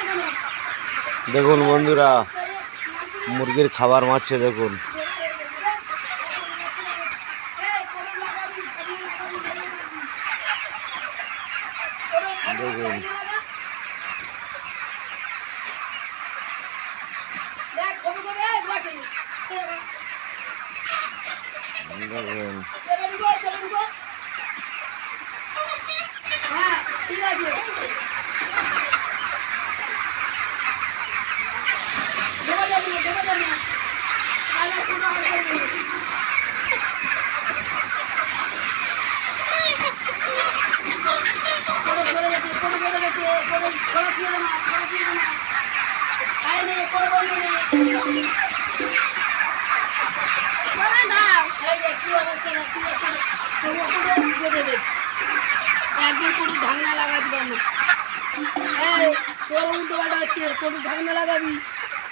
দেখুন বন্ধুরা, মুরগির খাবার মারছে দেখুন। দেখুন দেখুন একদিন কোনো ঢাকনা লাগাবি কেন? তোর উল্টো পাল্টা হচ্ছে, কোনো ঢাকনা লাগাবি।